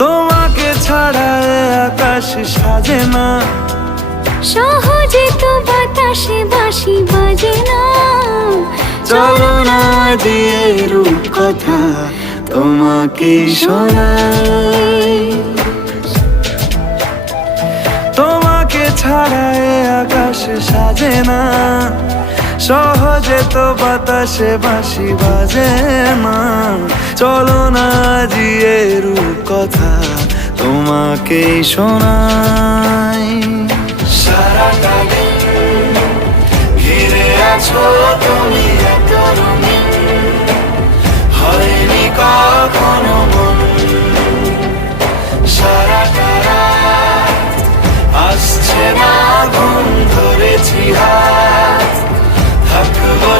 তোমাকে ছাড়া এ আকাশ সাজে না, সহজে তো বাতাসে বাঁশি বাজে না। চলো না দিয়ে রূপকথা তোমাকে শোনাই। তোমাকে ছাড়া এ আকাশ সাজে না, সহজে তো বাতাসে বাঁশি বাজে না। চলো না দিয়ে রূপকথা তোমাকে শোনাই। সারাটা দিন ঘিরে আছো তুমি এত রঙিন, হয়নি কখনো মন। সারাটা রাত আসছে না ঘুম, ধরেছি হাত থাকবো